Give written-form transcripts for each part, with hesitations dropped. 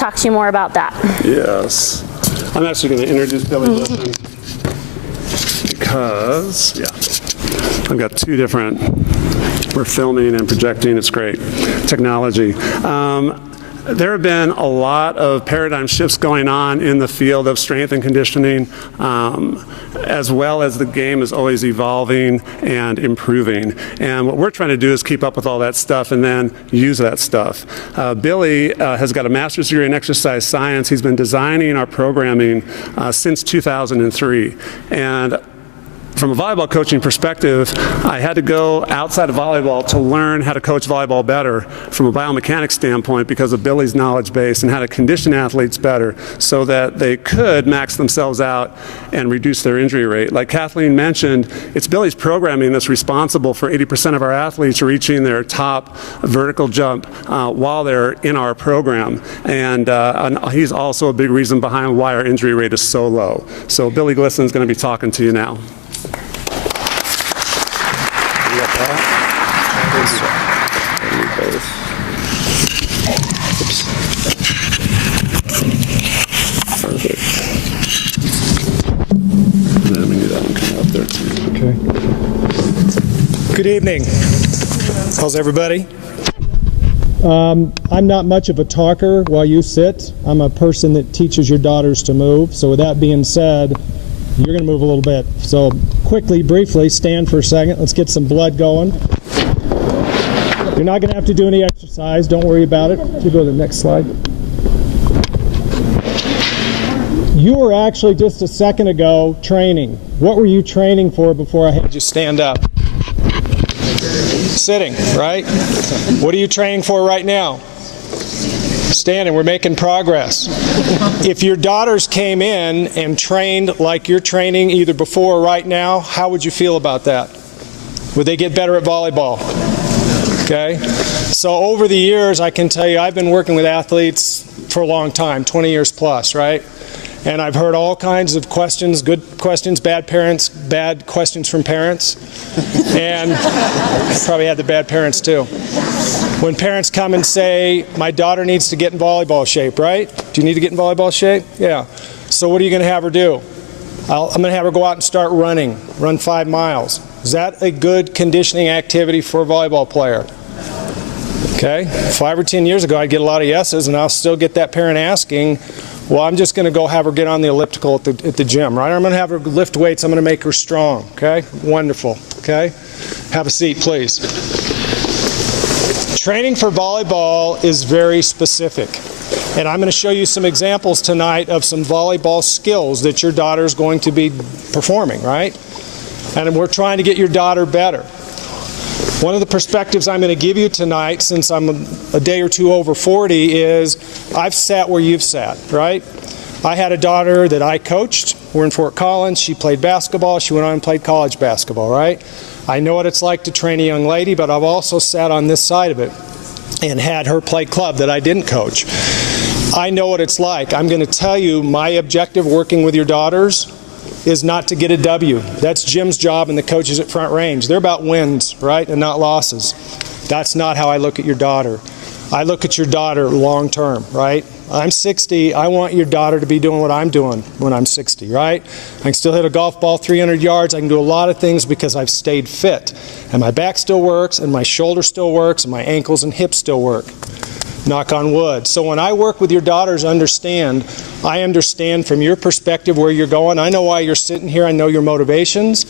talk to you more about that. Yes. I'm actually going to introduce Billy Glisan because, I've got two different, we're filming and projecting, it's great, technology. There have been a lot of paradigm shifts going on in the field of strength and conditioning, as well as the game is always evolving and improving. And what we're trying to do is keep up with all that stuff and then use that stuff. Billy has got a master's degree in exercise science. He's been designing our programming since 2003. And from a volleyball coaching perspective, I had to go outside of volleyball to learn how to coach volleyball better from a biomechanics standpoint because of Billy's knowledge base and how to condition athletes better so that they could max themselves out and reduce their injury rate. Like Kathleen mentioned, it's Billy's programming that's responsible for 80% of our athletes reaching their top vertical jump while they're in our program. And he's also a big reason behind why our injury rate is so low. So Billy Glisan is going to be talking to you now. Good evening. How's everybody? I'm not much of a talker while you sit. I'm a person that teaches your daughters to move. So with that being said, you're going to move a little bit. So quickly, briefly, stand for a second. Let's get some blood going. You're not going to have to do any exercise. Don't worry about it. You go to the next slide. You were actually just a second ago training. What were you training for before I had you stand up? Sitting, right? What are you training for right now? Standing. We're making progress. If your daughters came in and trained like you're training either before or right now, how would you feel about that? Would they get better at volleyball? Okay? So over the years, I can tell you, I've been working with athletes for a long time, 20 years plus, right? And I've heard all kinds of questions, good questions, bad questions from parents. And probably had the bad parents too. When parents come and say, my daughter needs to get in volleyball shape, right? Do you need to get in volleyball shape? Yeah. So what are you going to have her do? I'm going to have her go out and start running, run 5 miles. Is that a good conditioning activity for a volleyball player? Okay. 5 or 10 years ago, I'd get a lot of yeses, and I'll still get that parent asking, well, I'm just going to go have her get on the elliptical at the gym, right? I'm going to have her lift weights. I'm going to make her strong, okay? Wonderful, okay? Have a seat, please. Training for volleyball is very specific. And I'm going to show you some examples tonight of some volleyball skills that your daughter is going to be performing, right? And we're trying to get your daughter better. One of the perspectives I'm going to give you tonight, since I'm a day or two over 40, is I've sat where you've sat, right? I had a daughter that I coached. We're in Fort Collins. She played basketball. She went on and played college basketball, right? I know what it's like to train a young lady, but I've also sat on this side of it and had her play club that I didn't coach. I know what it's like. I'm going to tell you my objective working with your daughters is not to get a W. That's Jim's job and the coaches at Front Range. They're about wins, right, and not losses. That's not how I look at your daughter. I look at your daughter long term, right? I'm 60. I want your daughter to be doing what I'm doing when I'm 60, right? I can still hit a golf ball 300 yards. I can do a lot of things because I've stayed fit. And my back still works, and my shoulder still works, and my ankles and hips still work. Knock on wood. So when I work with your daughters, I understand from your perspective where you're going. I know why you're sitting here. I know your motivations.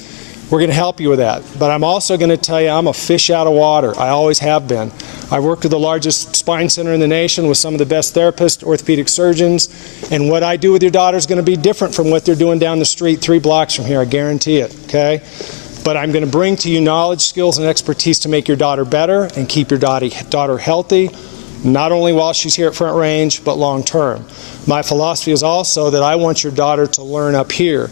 We're going to help you with that. But I'm also going to tell you I'm a fish out of water. I always have been. I worked with the largest spine center in the nation with some of the best therapists, orthopedic surgeons, and what I do with your daughter is going to be different from what they're doing down the street 3 blocks from here. I guarantee it, okay? But I'm going to bring to you knowledge, skills, and expertise to make your daughter better and keep your daughter healthy, not only while she's here at Front Range, but long term. My philosophy is also that I want your daughter to learn up here,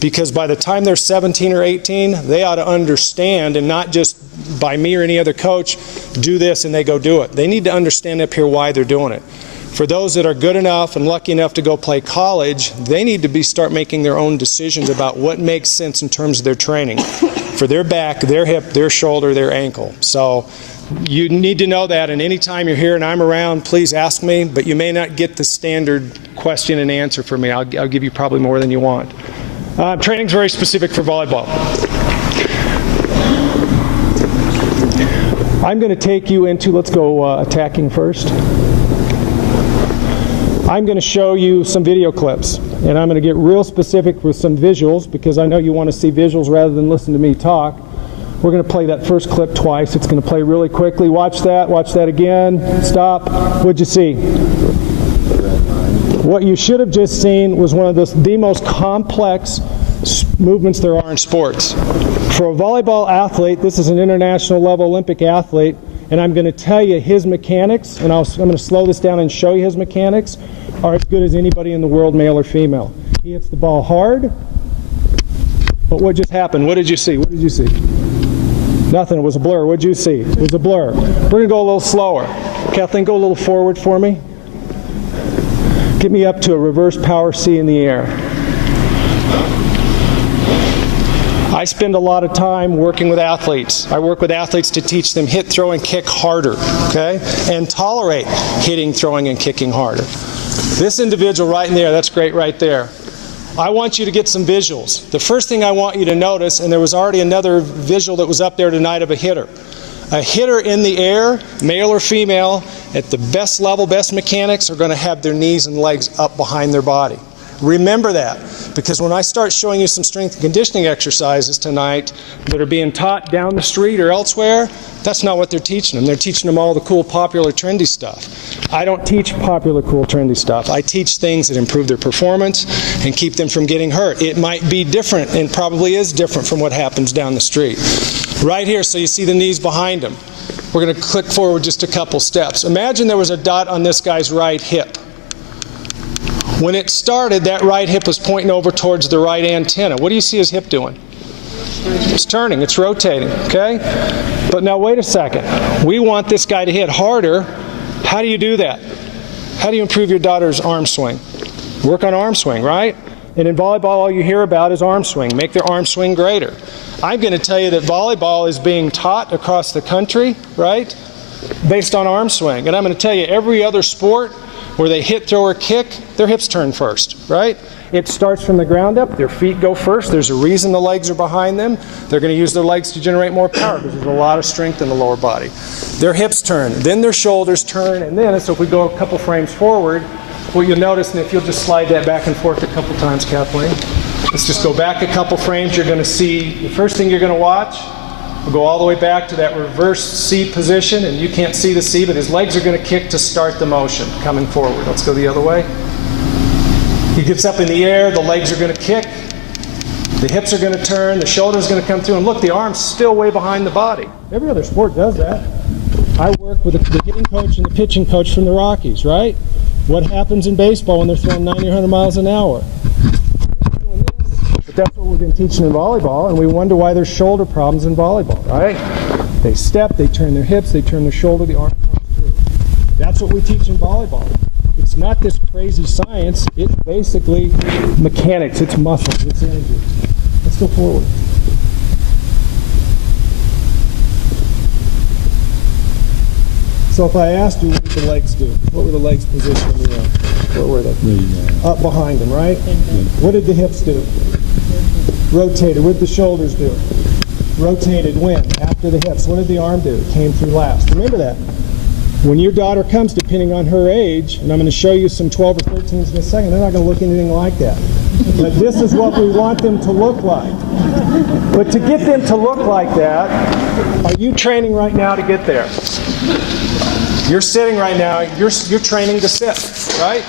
because by the time they're 17 or 18, they ought to understand, and not just by me or any other coach, do this and they go do it. They need to understand up here why they're doing it. For those that are good enough and lucky enough to go play college, they need to start making their own decisions about what makes sense in terms of their training for their back, their hip, their shoulder, their ankle. So You need to know that, and anytime you're here and I'm around, please ask me, but you may not get the standard question and answer from me. I'll give you probably more than you want. Training's very specific for volleyball. I'm going to take you into, let's go attacking first. I'm going to show you some video clips, and I'm going to get real specific with some visuals because I know you want to see visuals rather than listen to me talk. We're going to play that first clip twice. It's going to play really quickly. Watch that again. Stop. What'd you see? What you should have just seen was one of the most complex movements there are in sports. For a volleyball athlete, this is an international level Olympic athlete, and I'm going to tell you his mechanics, and I'm going to slow this down and show you his mechanics, are as good as anybody in the world, male or female. He hits the ball hard, but what just happened? What did you see? What did you see? Nothing. It was a blur. What did you see? It was a blur. We're going to go a little slower. Kathleen, go a little forward for me. Get me up to a reverse power C in the air. I spend a lot of time working with athletes. I work with athletes to teach them hit, throw, and kick harder, okay? And tolerate hitting, throwing, and kicking harder. This individual right in there, that's great right there. I want you to get some visuals. The first thing I want you to notice, and there was already another visual that was up there tonight of a hitter. A hitter in the air, male or female, at the best level, best mechanics, are going to have their knees and legs up behind their body. Remember that, because when I start showing you some strength and conditioning exercises tonight that are being taught down the street or elsewhere, that's not what they're teaching them. They're teaching them all the cool, popular, trendy stuff. I don't teach popular, cool, trendy stuff. I teach things that improve their performance and keep them from getting hurt. It might be different, and probably is different from what happens down the street. Right here, so you see the knees behind him. We're going to click forward just a couple steps. Imagine there was a dot on this guy's right hip. When it started, that right hip was pointing over towards the right antenna. What do you see his hip doing? It's turning, it's rotating, okay? But now wait a second. We want this guy to hit harder. How do you do that? How do you improve your daughter's arm swing? Work on arm swing, right? And in volleyball, all you hear about is arm swing. Make their arm swing greater. I'm going to tell you that volleyball is being taught across the country, right, based on arm swing. And I'm going to tell you every other sport where they hit, throw, or kick, their hips turn first, right? It starts from the ground up. Their feet go first. There's a reason the legs are behind them. They're going to use their legs to generate more power because there's a lot of strength in the lower body. Their hips turn, then their shoulders turn, and then, so if we go a couple frames forward, what you'll notice, and if you'll just slide that back and forth a couple times, Kathleen. Let's just go back a couple frames. You're going to see, the first thing you're going to watch, we'll go all the way back to that reverse C position, and you can't see the C, but his legs are going to kick to start the motion coming forward. Let's go the other way. He gets up in the air, the legs are going to kick, the hips are going to turn, the shoulder's going to come through, and look, the arm's still way behind the body. Every other sport does that. I work with the hitting coach and the pitching coach from the Rockies, right? What happens in baseball when they're throwing 90 or 100 miles an hour? But that's what we've been teaching in volleyball, and we wonder why there's shoulder problems in volleyball, right? They step, they turn their hips, they turn their shoulder, the arm comes through. That's what we teach in volleyball. It's not this crazy science, it's basically mechanics, it's muscles, it's energy. Let's go forward. So if I asked you, what did the legs do? What were the legs positioned in the air? Where were they? Up behind them, right? What did the hips do? Rotated. What did the shoulders do? Rotated when? After the hips. What did the arm do? It came through last. Remember that. When your daughter comes, depending on her age, and I'm going to show you some 12 or 13s in a second, they're not going to look anything like that. But this is what we want them to look like. But to get them to look like that, are you training right now to get there? You're sitting right now, you're training to sit, right?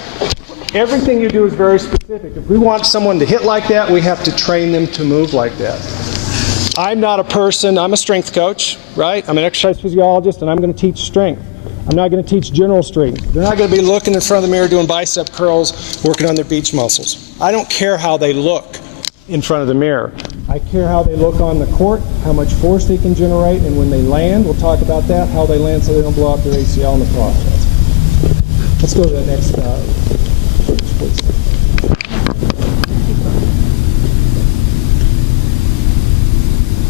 Everything you do is very specific. If we want someone to hit like that, we have to train them to move like that. I'm not a person, I'm a strength coach, right? I'm an exercise physiologist, and I'm going to teach strength. I'm not going to teach general strength. They're not going to be looking in front of the mirror doing bicep curls, working on their beach muscles. I don't care how they look in front of the mirror. I care how they look on the court, how much force they can generate, and when they land, we'll talk about that, how they land so they don't blow out their ACL in the process. Let's go to the next footage, please.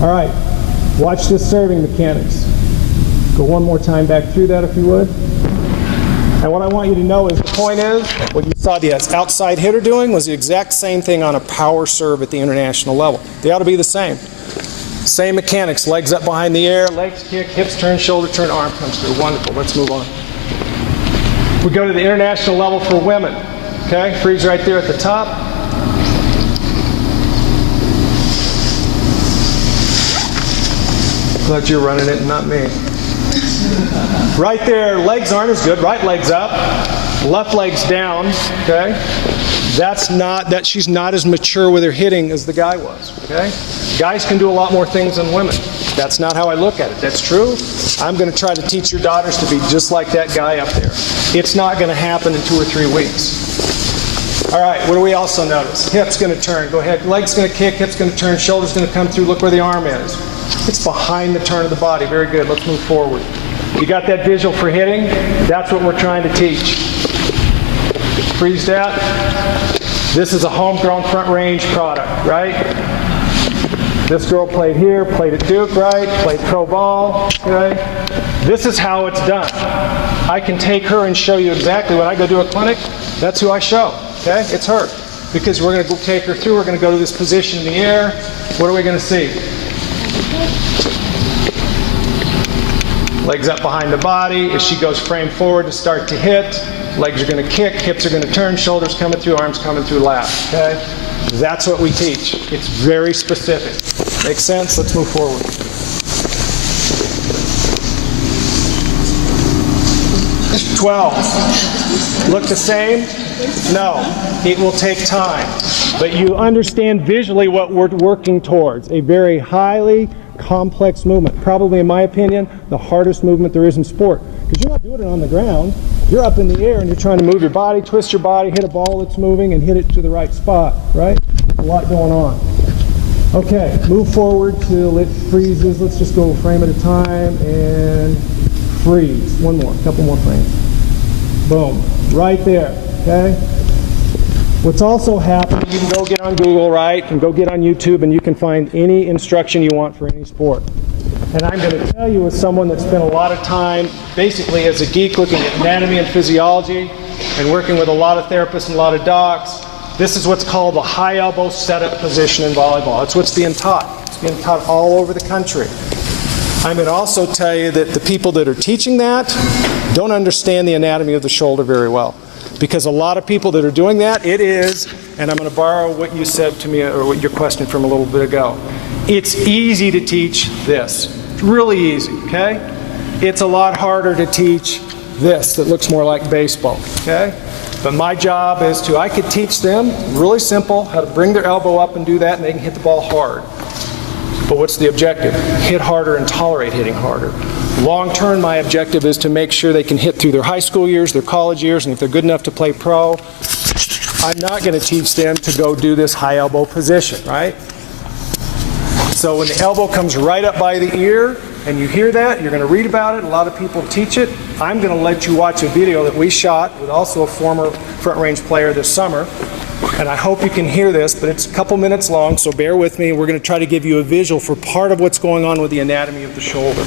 All right, watch this serving mechanics. Go one more time back through that if you would. And what I want you to know is the point is, what you saw the outside hitter doing was the exact same thing on a power serve at the international level. They ought to be the same. Same mechanics, legs up behind the air, legs kick, hips turn, shoulder turn, arm comes through. Wonderful, let's move on. We go to the international level for women. Okay, freeze right there at the top. Glad you're running it and not me. Right there, legs aren't as good. Right leg's up, left leg's down. Okay, she's not as mature with her hitting as the guy was. Okay, guys can do a lot more things than women. That's not how I look at it. That's true. I'm going to try to teach your daughters to be just like that guy up there. It's not going to happen in 2 or 3 weeks. All right, what do we also notice? Hip's going to turn. Go ahead. Leg's going to kick, hip's going to turn, shoulder's going to come through. Look where the arm is. It's behind the turn of the body. Very good. Let's move forward. You got that visual for hitting? That's what we're trying to teach. Freeze that. This is a homegrown front range product, right? This girl played here, played at Duke, right? Played pro ball, okay? This is how it's done. I can take her and show you exactly when I go do a clinic, that's who I show, okay? It's her. Because we're going to take her through, we're going to go to this position in the air. What are we going to see? Legs up behind the body. As she goes frame forward to start to hit, legs are going to kick, hips are going to turn, shoulders coming through, arms coming through lap, okay? That's what we teach. It's very specific. Make sense? Let's move forward. Look the same? No. It will take time. But you understand visually what we're working towards. A very highly complex movement. Probably, in my opinion, the hardest movement there is in sport. Because you're not doing it on the ground. You're up in the air and you're trying to move your body, twist your body, hit a ball that's moving, and hit it to the right spot, right? A lot going on. Okay, move forward till it freezes. Let's just go a frame at a time and freeze. One more, a couple more frames. Boom, right there, okay? What's also happening, you can go get on Google, right, and go get on YouTube, and you can find any instruction you want for any sport. And I'm going to tell you, as someone that spent a lot of time, basically as a geek, looking at anatomy and physiology, and working with a lot of therapists and a lot of docs, this is what's called the high elbow setup position in volleyball. It's what's being taught. It's being taught all over the country. I'm going to also tell you that the people that are teaching that don't understand the anatomy of the shoulder very well. Because a lot of people that are doing that, it is, and I'm going to borrow what you said to me, or what your question from a little bit ago. It's easy to teach this. It's really easy, okay? It's a lot harder to teach this that looks more like baseball, okay? But my job is I could teach them, really simple, how to bring their elbow up and do that, and they can hit the ball hard. But what's the objective? Hit harder and tolerate hitting harder. Long term, my objective is to make sure they can hit through their high school years, their college years, and if they're good enough to play pro, I'm not going to teach them to go do this high elbow position, right? So when the elbow comes right up by the ear, and you hear that, you're going to read about it, a lot of people teach it. I'm going to let you watch a video that we shot with also a former front range player this summer. And I hope you can hear this, but it's a couple minutes long, so bear with me. We're going to try to give you a visual for part of what's going on with the anatomy of the shoulder.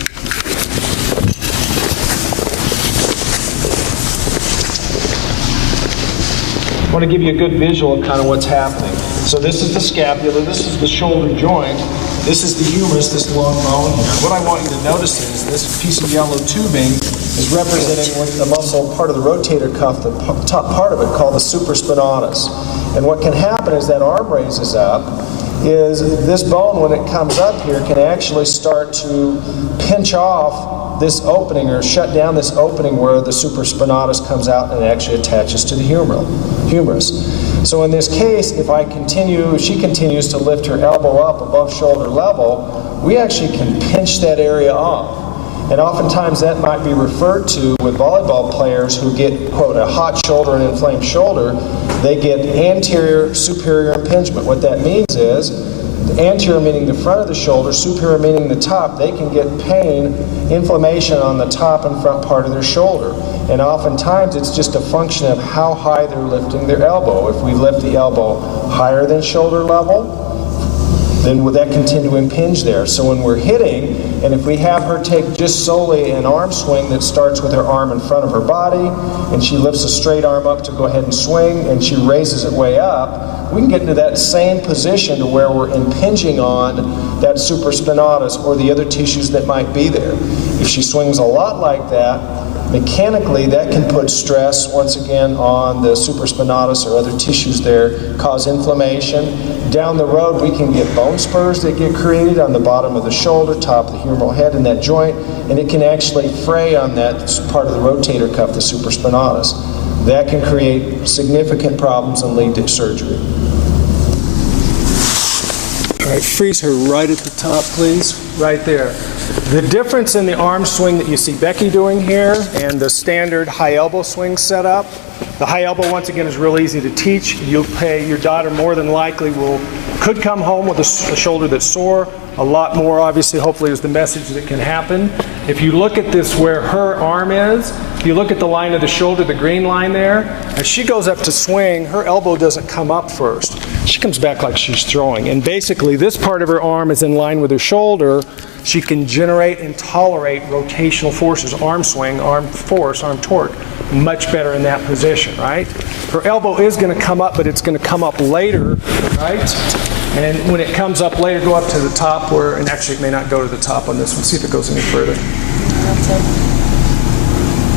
I want to give you a good visual of kind of what's happening. So this is the scapula, this is the shoulder joint, this is the humerus, this long bone here. What I want you to notice is this piece of yellow tubing is representing the muscle, part of the rotator cuff, the top part of it, called the supraspinatus. And what can happen is that arm raises up, is this bone, when it comes up here, can actually start to pinch off this opening or shut down this opening where the supraspinatus comes out and actually attaches to the humerus. So in this case, if she continues to lift her elbow up above shoulder level, we actually can pinch that area off. And oftentimes that might be referred to with volleyball players who get, quote, a hot shoulder and inflamed shoulder. They get anterior superior impingement. What that means is, anterior meaning the front of the shoulder, superior meaning the top, they can get pain, inflammation on the top and front part of their shoulder. And oftentimes it's just a function of how high they're lifting their elbow. If we lift the elbow higher than shoulder level, then would that continue to impinge there? So when we're hitting, and if we have her take just solely an arm swing that starts with her arm in front of her body, and she lifts a straight arm up to go ahead and swing, and she raises it way up, we can get into that same position to where we're impinging on that supraspinatus or the other tissues that might be there. If she swings a lot like that, mechanically, that can put stress, once again, on the supraspinatus or other tissues there, cause inflammation. Down the road, we can get bone spurs that get created on the bottom of the shoulder, top of the humeral head, and that joint, and it can actually fray on that part of the rotator cuff, the supraspinatus. That can create significant problems and lead to surgery. All right, freeze her right at the top, please. Right there. The difference in the arm swing that you see Becky doing here and the standard high elbow swing setup, the high elbow, once again, is real easy to teach. You'll pay, your daughter more than likely could come home with a shoulder that's sore. A lot more, obviously, hopefully, is the message that can happen. If you look at this where her arm is, if you look at the line of the shoulder, the green line there, as she goes up to swing, her elbow doesn't come up first. She comes back like she's throwing. And basically, this part of her arm is in line with her shoulder. She can generate and tolerate rotational forces, arm swing, arm force, arm torque, much better in that position, right? Her elbow is going to come up, but it's going to come up later, right? And when it comes up later, go up to the top where, and actually it may not go to the top on this one. See if it goes any further. That's it.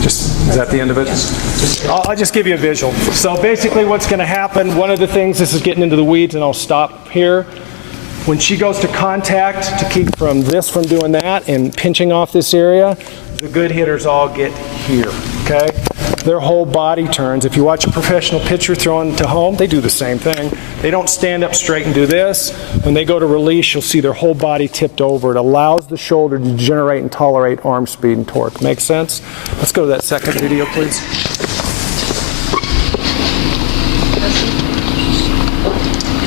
Is that the end of it? I'll just give you a visual. So basically what's going to happen, one of the things, this is getting into the weeds and I'll stop here. When she goes to contact, to keep from doing that and pinching off this area, the good hitters all get here, okay? Their whole body turns. If you watch a professional pitcher throwing to home, they do the same thing. They don't stand up straight and do this. When they go to release, you'll see their whole body tipped over. It allows the shoulder to generate and tolerate arm speed and torque. Make sense? Let's go to that second video, please.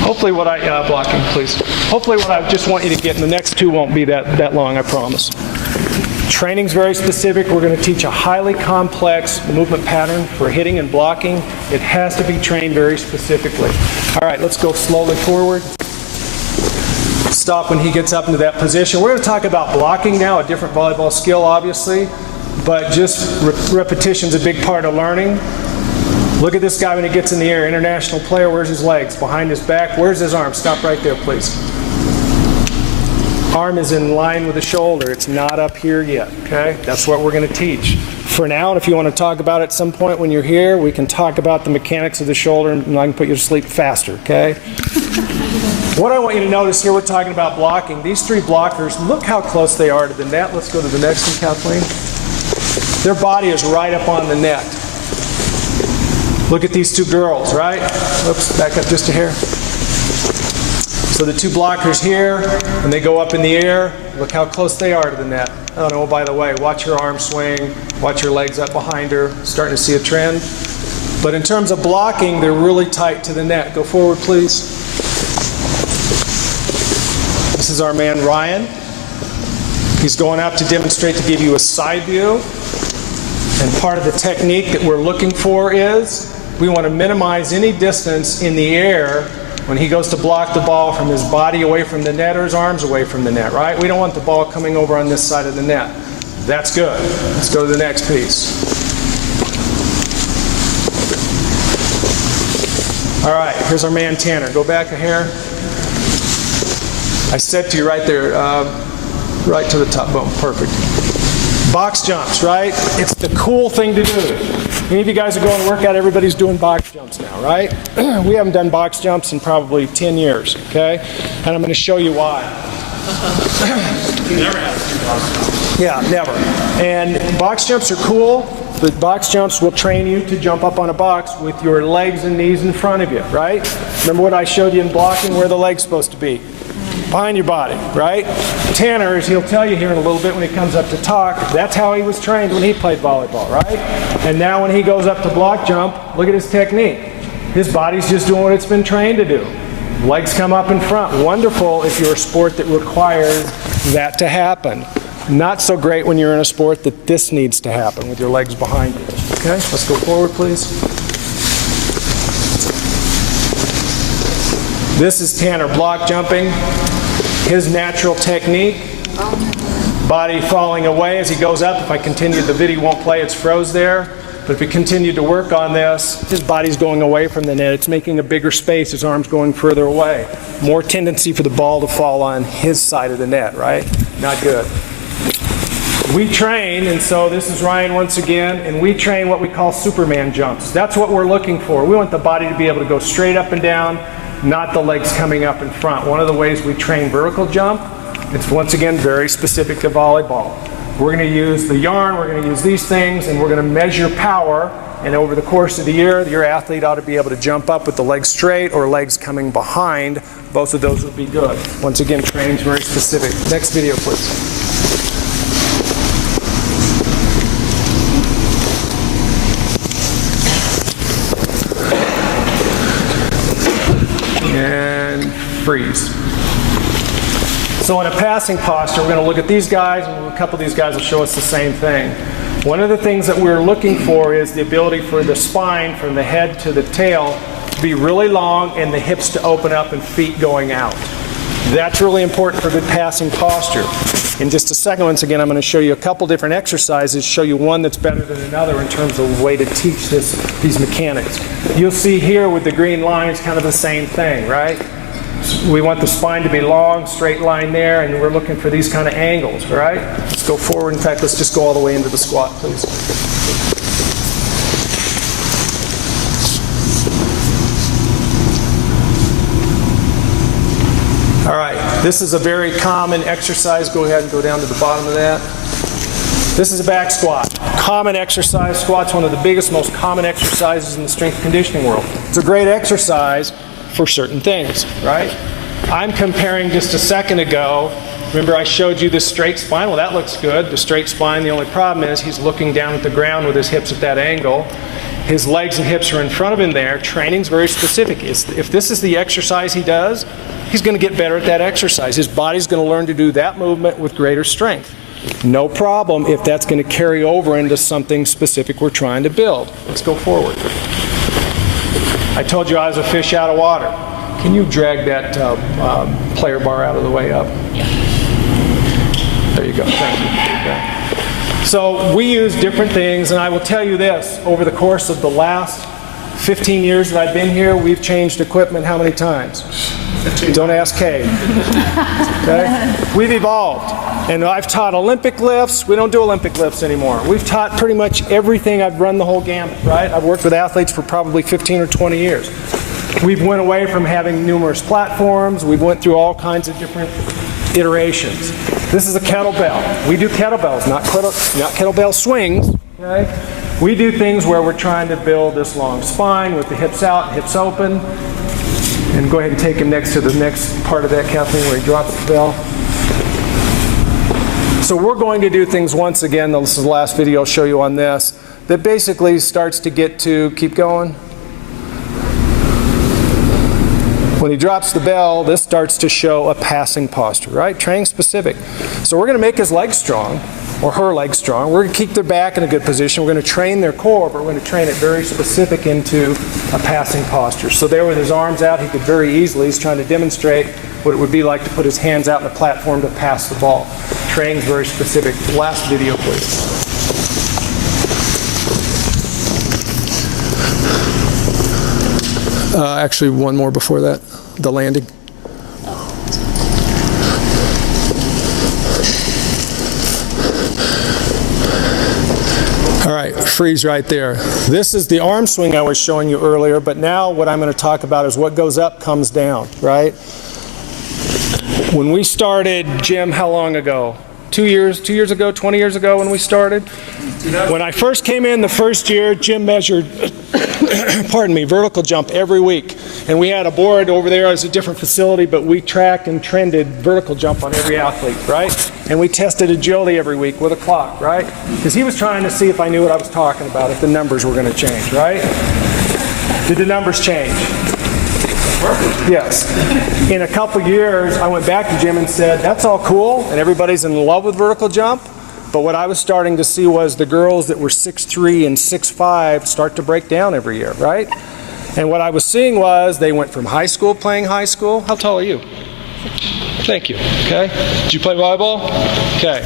Hopefully what blocking, please. Hopefully what I just want you to get, and the next two won't be that long, I promise. Training's very specific. We're going to teach a highly complex movement pattern for hitting and blocking. It has to be trained very specifically. All right, let's go slowly forward. Stop when he gets up into that position. We're going to talk about blocking now, a different volleyball skill, obviously, but just repetition's a big part of learning. Look at this guy when he gets in the air. International player, where's his legs? Behind his back. Where's his arm? Stop right there, please. Arm is in line with the shoulder. It's not up here yet, okay? That's what we're going to teach. For now, and if you want to talk about it at some point when you're here, we can talk about the mechanics of the shoulder and I can put you to sleep faster, okay? What I want you to notice here, we're talking about blocking. These three blockers, look how close they are to the net. Let's go to the next one, Kathleen. Their body is right up on the net. Look at these two girls, right? Oops, back up just a hair. So the two blockers here, when they go up in the air, look how close they are to the net. Oh no, by the way, watch her arm swing, watch her legs up behind her, starting to see a trend. But in terms of blocking, they're really tight to the net. Go forward, please. This is our man, Ryan. He's going out to demonstrate to give you a side view. And part of the technique that we're looking for is we want to minimize any distance in the air when he goes to block the ball from his body away from the net or his arms away from the net, right? We don't want the ball coming over on this side of the net. That's good. Let's go to the next piece. All right, here's our man Tanner. Go back a hair. I said to you right there, right to the top. Boom, perfect. Box jumps, right? It's the cool thing to do. Many of you guys are going to work out, everybody's doing box jumps now, right? We haven't done box jumps in probably 10 years, okay? And I'm going to show you why. Never had to do box jumps. Yeah, never. And box jumps are cool, but box jumps will train you to jump up on a box with your legs and knees in front of you, right? Remember what I showed you in blocking, where the leg's supposed to be? Behind your body, right? Tanner, as he'll tell you here in a little bit when he comes up to talk, that's how he was trained when he played volleyball, right? And now when he goes up to block jump, look at his technique. His body's just doing what it's been trained to do. Legs come up in front. Wonderful if you're a sport that requires that to happen. Not so great when you're in a sport that this needs to happen with your legs behind you. Okay, let's go forward, please. This is Tanner block jumping. his natural technique. Body falling away as he goes up. If I continue, the video won't play, it's froze there. But if we continue to work on this, his body's going away from the net. It's making a bigger space, his arm's going further away. More tendency for the ball to fall on his side of the net, right? Not good. We train, and so this is Ryan once again, and we train what we call Superman jumps. That's what we're looking for. We want the body to be able to go straight up and down, not the legs coming up in front. One of the ways we train vertical jump, it's once again very specific to volleyball. We're going to use the yarn, we're going to use these things, and we're going to measure power. And over the course of the year, your athlete ought to be able to jump up with the legs straight or legs coming behind. Both of those would be good. Once again, training is very specific. Next video, please. And freeze. So in a passing posture, we're going to look at these guys, and a couple of these guys will show us the same thing. One of the things that we're looking for is the ability for the spine from the head to the tail to be really long and the hips to open up and feet going out. That's really important for good passing posture. In just a second, once again, I'm going to show you a couple different exercises, show you one that's better than another in terms of the way to teach these mechanics. You'll see here with the green lines kind of the same thing, right? We want the spine to be long, straight line there, and we're looking for these kind of angles, right? Let's go forward. In fact, let's just go all the way into the squat, please. All right, this is a very common exercise. Go ahead and go down to the bottom of that. This is a back squat. Common exercise. Squat's one of the biggest, most common exercises in the strength conditioning world. It's a great exercise for certain things, right? I'm comparing just a second ago. Remember I showed you this straight spine? Well, that looks good. The straight spine, the only problem is he's looking down at the ground with his hips at that angle. His legs and hips are in front of him there. Training's very specific. If this is the exercise he does, he's going to get better at that exercise. His body's going to learn to do that movement with greater strength. No problem if that's going to carry over into something specific we're trying to build. Let's go forward. I told you I was a fish out of water. Can you drag that player bar out of the way up? There you go. Thank you. There you go. So we use different things, and I will tell you this. Over the course of the last 15 years that I've been here, we've changed equipment how many times? 15. Don't ask Kay. Okay? We've evolved. And I've taught Olympic lifts. We don't do Olympic lifts anymore. We've taught pretty much everything. I've run the whole gamut, right? I've worked with athletes for probably 15 or 20 years. We've went away from having numerous platforms. We've went through all kinds of different iterations. This is a kettlebell. We do kettlebells, not kettlebell swings, okay? We do things where we're trying to build this long spine with the hips out, hips open. And go ahead and take him next to the next part of that, Kathleen, where he drops the bell. So we're going to do things once again, this is the last video I'll show you on this, that basically starts to get to, keep going. When he drops the bell, this starts to show a passing posture, right? Training specific. So we're going to make his legs strong, or her legs strong. We're going to keep their back in a good position. We're going to train their core, but we're going to train it very specific into a passing posture. So there with his arms out, he could very easily, he's trying to demonstrate what it would be like to put his hands out in the platform to pass the ball. Training's very specific. Last video, please. Actually, one more before that, the landing. All right, freeze right there. This is the arm swing I was showing you earlier, but now what I'm going to talk about is what goes up comes down, right? When we started, Jim, how long ago? 2 years ago, 20 years ago when we started? When I first came in the first year, Jim measured, pardon me, vertical jump every week. And we had a board over there as a different facility, but we tracked and trended vertical jump on every athlete, right? And we tested agility every week with a clock, right? Because he was trying to see if I knew what I was talking about, if the numbers were going to change, right? Did the numbers change? Yes. In a couple years, I went back to Jim and said, that's all cool, and everybody's in love with vertical jump, but what I was starting to see was the girls that were 6'3" and 6'5" start to break down every year, right? And what I was seeing was they went from high school playing high school. How tall are you? Thank you. Okay. Did you play volleyball? Okay.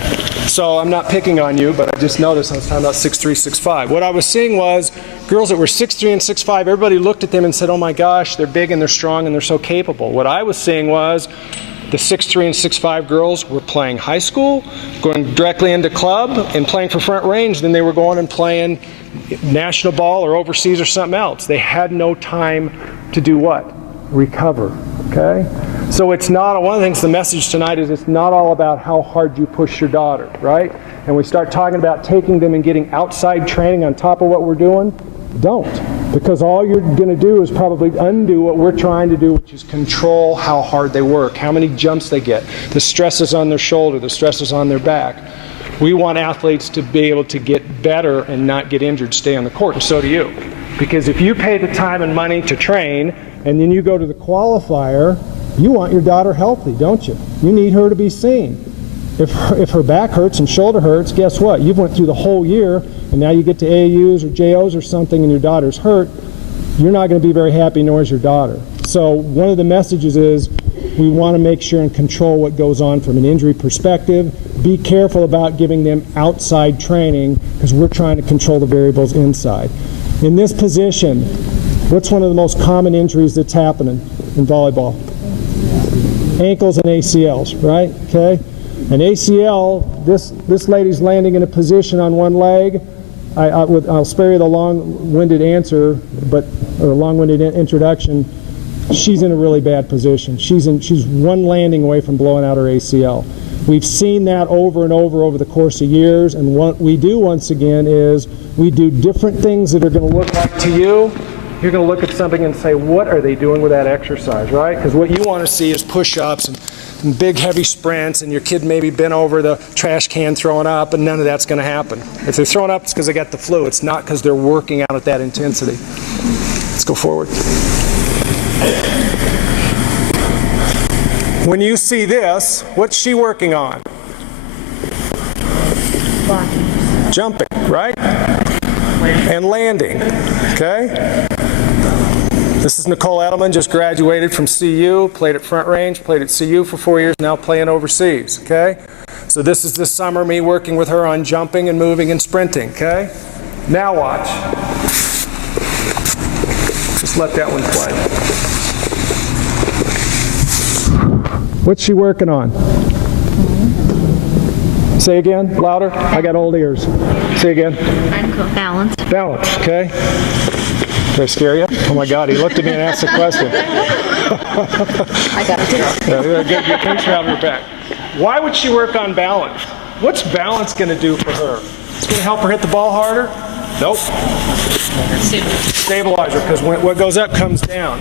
So I'm not picking on you, but I just noticed I was talking about 6'3", 6'5". What I was seeing was girls that were 6'3" and 6'5", everybody looked at them and said, oh my gosh, they're big and they're strong and they're so capable. What I was seeing was the 6'3" and 6'5" girls were playing high school, going directly into club and playing for Front Range. Then they were going and playing national ball or overseas or something else. They had no time to do what? Recover. Okay? So it's not, one of the things, the message tonight is it's not all about how hard you push your daughter, right? And we start talking about taking them and getting outside training on top of what we're doing. Don't. Because all you're going to do is probably undo what we're trying to do, which is control how hard they work, how many jumps they get, the stresses on their shoulder, the stresses on their back. We want athletes to be able to get better and not get injured, stay on the court, and so do you. Because if you pay the time and money to train, and then you go to the qualifier, you want your daughter healthy, don't you? You need her to be seen. If her back hurts and shoulder hurts, guess what? You've went through the whole year, and now you get to AUs or JOs or something, and your daughter's hurt. You're not going to be very happy, nor is your daughter. So one of the messages is we want to make sure and control what goes on from an injury perspective. Be careful about giving them outside training because we're trying to control the variables inside. In this position, what's one of the most common injuries that's happening in volleyball? Ankles and ACLs, right? Okay. An ACL, this lady's landing in a position on one leg. I'll spare you the long-winded answer, but or long-winded introduction. She's in a really bad position. She's one landing away from blowing out her ACL. We've seen that over and over the course of years, and what we do once again is we do different things that are going to look like to you. You're going to look at something and say, what are they doing with that exercise, right? Because what you want to see is push-ups and big heavy sprints, and your kid maybe bent over the trash can throwing up, and none of that's going to happen. If they're throwing up, it's because they got the flu. It's not because they're working out at that intensity. Let's go forward. When you see this, what's she working on? Jumping, right? And landing, okay? This is Nicole Edelman, just graduated from CU, played at Front Range, played at CU for 4 years, now playing overseas, okay? So this is this summer, me working with her on jumping and moving and sprinting, okay? Now watch. Just let that one play. What's she working on? Say again, louder. I got old ears. Say again. Balance. Balance, okay. Did I scare you? Oh my God, he looked at me and asked a question. I got it. Good pinch around your back. Why would she work on balance? What's balance going to do for her? It's going to help her hit the ball harder? Nope. Stabilizer, because what goes up comes down.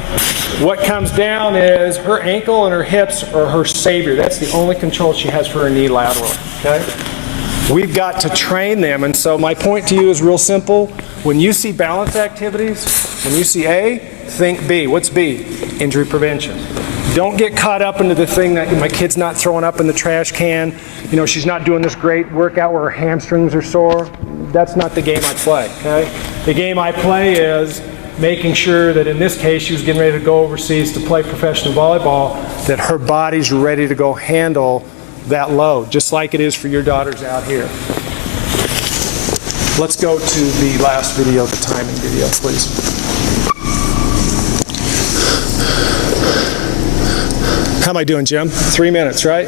What comes down is her ankle and her hips are her savior. That's the only control she has for her knee laterally, okay? We've got to train them, and so my point to you is real simple. When you see balance activities, when you see A, think B. What's B? Injury prevention. Don't get caught up into the thing that my kid's not throwing up in the trash can. You know, she's not doing this great workout where her hamstrings are sore. That's not the game I play, okay? The game I play is making sure that in this case she was getting ready to go overseas to play professional volleyball, that her body's ready to go handle that load, just like it is for your daughters out here. Let's go to the last video, the timing video, please. How am I doing, Jim? 3 minutes, right?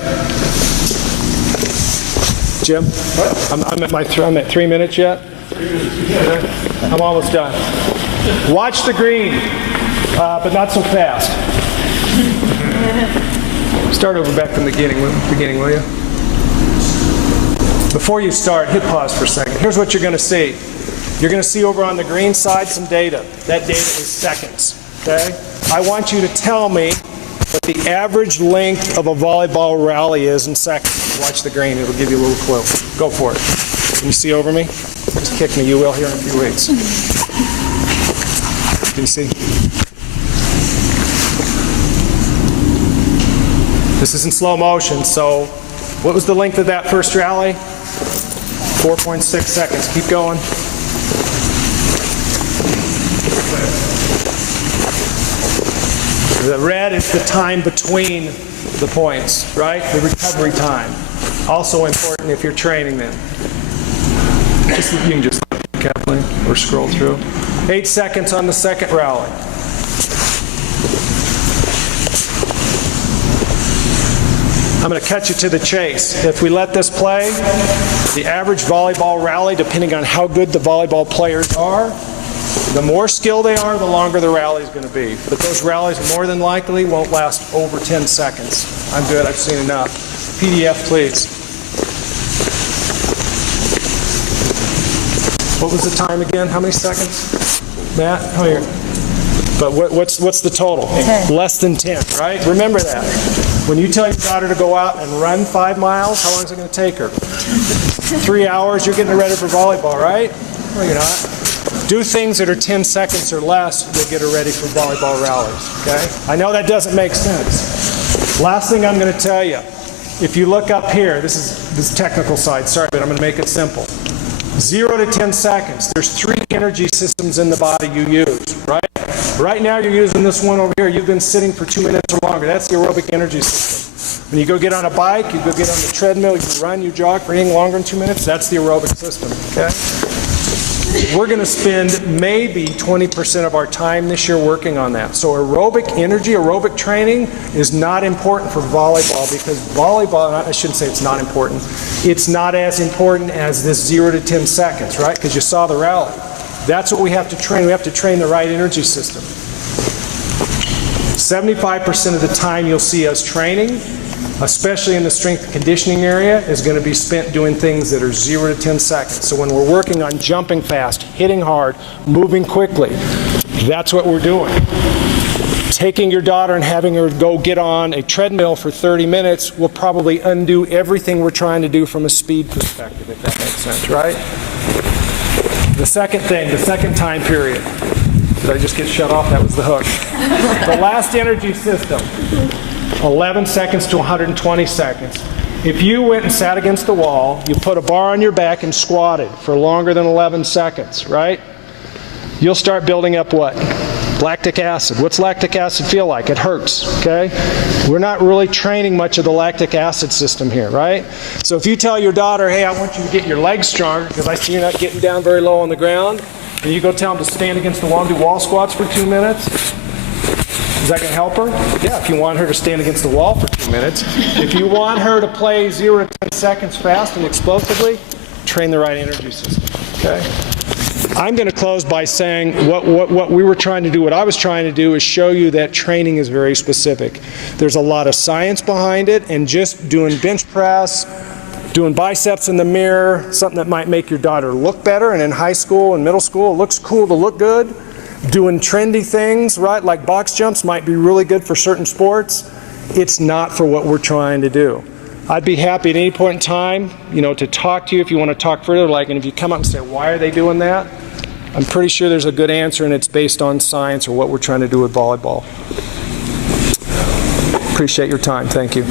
Jim? What? I'm at 3 minutes yet? I'm almost done. Watch the green, but not so fast. Start over back from the beginning, will you? Before you start, hit pause for a second. Here's what you're going to see. You're going to see over on the green side some data. That data is seconds, okay? I want you to tell me what the average length of a volleyball rally is in seconds. Watch the green, it'll give you a little clue. Go for it. Can you see over me? Just kick me, you will here in a few weeks. Can you see? This is in slow motion, so what was the length of that first rally? 4.6 seconds. Keep going. The red is the time between the points, right? The recovery time. Also important if you're training them. You can just Kathleen, or scroll through. 8 seconds on the second rally. I'm going to cut you to the chase. If we let this play, the average volleyball rally, depending on how good the volleyball players are, the more skilled they are, the longer the rally is going to be. But those rallies more than likely won't last over 10 seconds. I'm good, I've seen enough. PDF, please. What was the time again? How many seconds? Matt, come here. But what's the total? 10. Less than 10, right? Remember that. When you tell your daughter to go out and run 5 miles, how long is it going to take her? 3 hours, you're getting her ready for volleyball, right? No, you're not. Do things that are 10 seconds or less, you'll get her ready for volleyball rallies, okay? I know that doesn't make sense. Last thing I'm going to tell you, if you look up here, this is the technical side, sorry, but I'm going to make it simple. 0 to 10 seconds. There's 3 energy systems in the body you use, right? Right now you're using this one over here. You've been sitting for 2 minutes or longer. That's the aerobic energy system. When you go get on a bike, you go get on the treadmill, you run, you jog for anything longer than 2 minutes, that's the aerobic system, okay? We're going to spend maybe 20% of our time this year working on that. So aerobic energy, aerobic training is not important for volleyball because volleyball, I shouldn't say it's not important, it's not as important as this 0 to 10 seconds, right? Because you saw the rally. That's what we have to train. We have to train the right energy system. 75% of the time you'll see us training, especially in the strength and conditioning area, is going to be spent doing things that are 0 to 10 seconds. So when we're working on jumping fast, hitting hard, moving quickly, that's what we're doing. Taking your daughter and having her go get on a treadmill for 30 minutes will probably undo everything we're trying to do from a speed perspective, if that makes sense, right? The second thing, the second time period. Did I just get shut off? That was the hook. The last energy system. 11 seconds to 120 seconds. If you went and sat against the wall, you put a bar on your back and squatted for longer than 11 seconds, right? You'll start building up what? Lactic acid. What's lactic acid feel like? It hurts, okay? We're not really training much of the lactic acid system here, right? So if you tell your daughter, hey, I want you to get your legs stronger because I see you're not getting down very low on the ground, and you go tell them to stand against the wall and do wall squats for 2 minutes, is that going to help her? Yeah, if you want her to stand against the wall for 2 minutes. If you want her to play 0 to 10 seconds fast and explosively, train the right energy system, okay? I'm going to close by saying what we were trying to do, what I was trying to do is show you that training is very specific. There's a lot of science behind it, and just doing bench press, doing biceps in the mirror, something that might make your daughter look better, and in high school and middle school it looks cool to look good. Doing trendy things, right, like box jumps might be really good for certain sports. It's not for what we're trying to do. I'd be happy at any point in time, to talk to you if you want to talk further, and if you come up and say, why are they doing that? I'm pretty sure there's a good answer, and it's based on science or what we're trying to do with volleyball. Appreciate your time. Thank you.